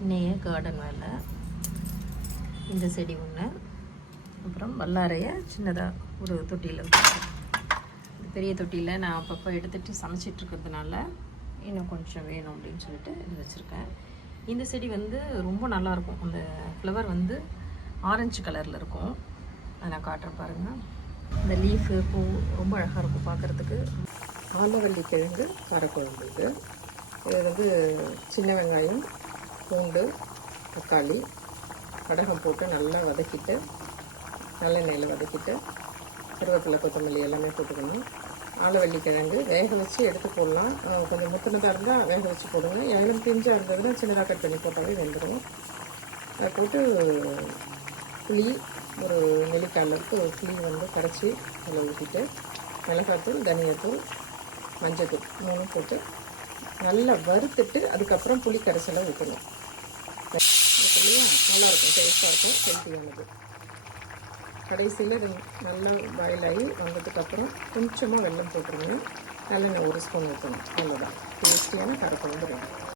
இன்னைய கார்டன் வேலை. இந்த செடி ஒன்று, அப்புறம் வல்லாரையை சின்னதாக ஒரு தொட்டியில் வச்சுருக்கேன். பெரிய தொட்டியில் நான் அப்பப்போ எடுத்துகிட்டு சமைச்சிட்ருக்கிறதுனால இன்னும் கொஞ்சம் வேணும் அப்படின்னு சொல்லிட்டு இது வச்சுருக்கேன். இந்த செடி வந்து ரொம்ப நல்லாயிருக்கும். அந்த ஃப்ளவர் வந்து ஆரஞ்சு கலரில் இருக்கும். அதை நான் காட்டுறேன் பாருங்கள். இந்த லீஃபு பூ ரொம்ப அழகாக இருக்கும் பார்க்குறதுக்கு. ஆலவல்லி கிழங்கு காரக்குழம்பு. இது வந்து சின்ன வெங்காயம், பூண்டு, தக்காளி, வடகம் போட்டு நல்லா வதக்கிட்டு, நல்லெண்ணெயில் வதக்கிட்டு, கருவேப்பிலை, கொத்தமல்லி எல்லாமே போட்டுக்கணும். ஆலவல்லி கிழங்கு வேக வச்சு எடுத்து போடலாம். கொஞ்சம் முத்தினதாக இருந்தால் வேக வச்சு போடுங்க. எவ்வளோ பிஞ்சாக இருந்ததுன்னா சின்னதாக கட் பண்ணி போட்டாலே வெந்துடும். அதை போட்டு புளி, ஒரு நெல்லிக்காய் அளவுக்கு புளி வந்து கரைச்சி அதில் ஊற்றிட்டு, மிளகாத்தூள், தனியாத்தூள், மஞ்சத்தூள் 3 போட்டு நல்லா வறுத்துட்டு அதுக்கப்புறம் புளி கரைசலை ஊற்றணும். நல்லாயிருக்கும், டேஸ்ட்டாக இருக்கும், ஹெல்த்தியானது. கடைசியில் இது நல்லா பாயில் ஆகி வந்ததுக்கப்புறம் கொஞ்சமாக வெல்லம் போட்டுருங்க. நல்லெண்ணெய் 1 ஸ்பூன் ஊற்றணும். அவ்வளோதான், டேஸ்டியான காரக்குழம்பு ரெடி.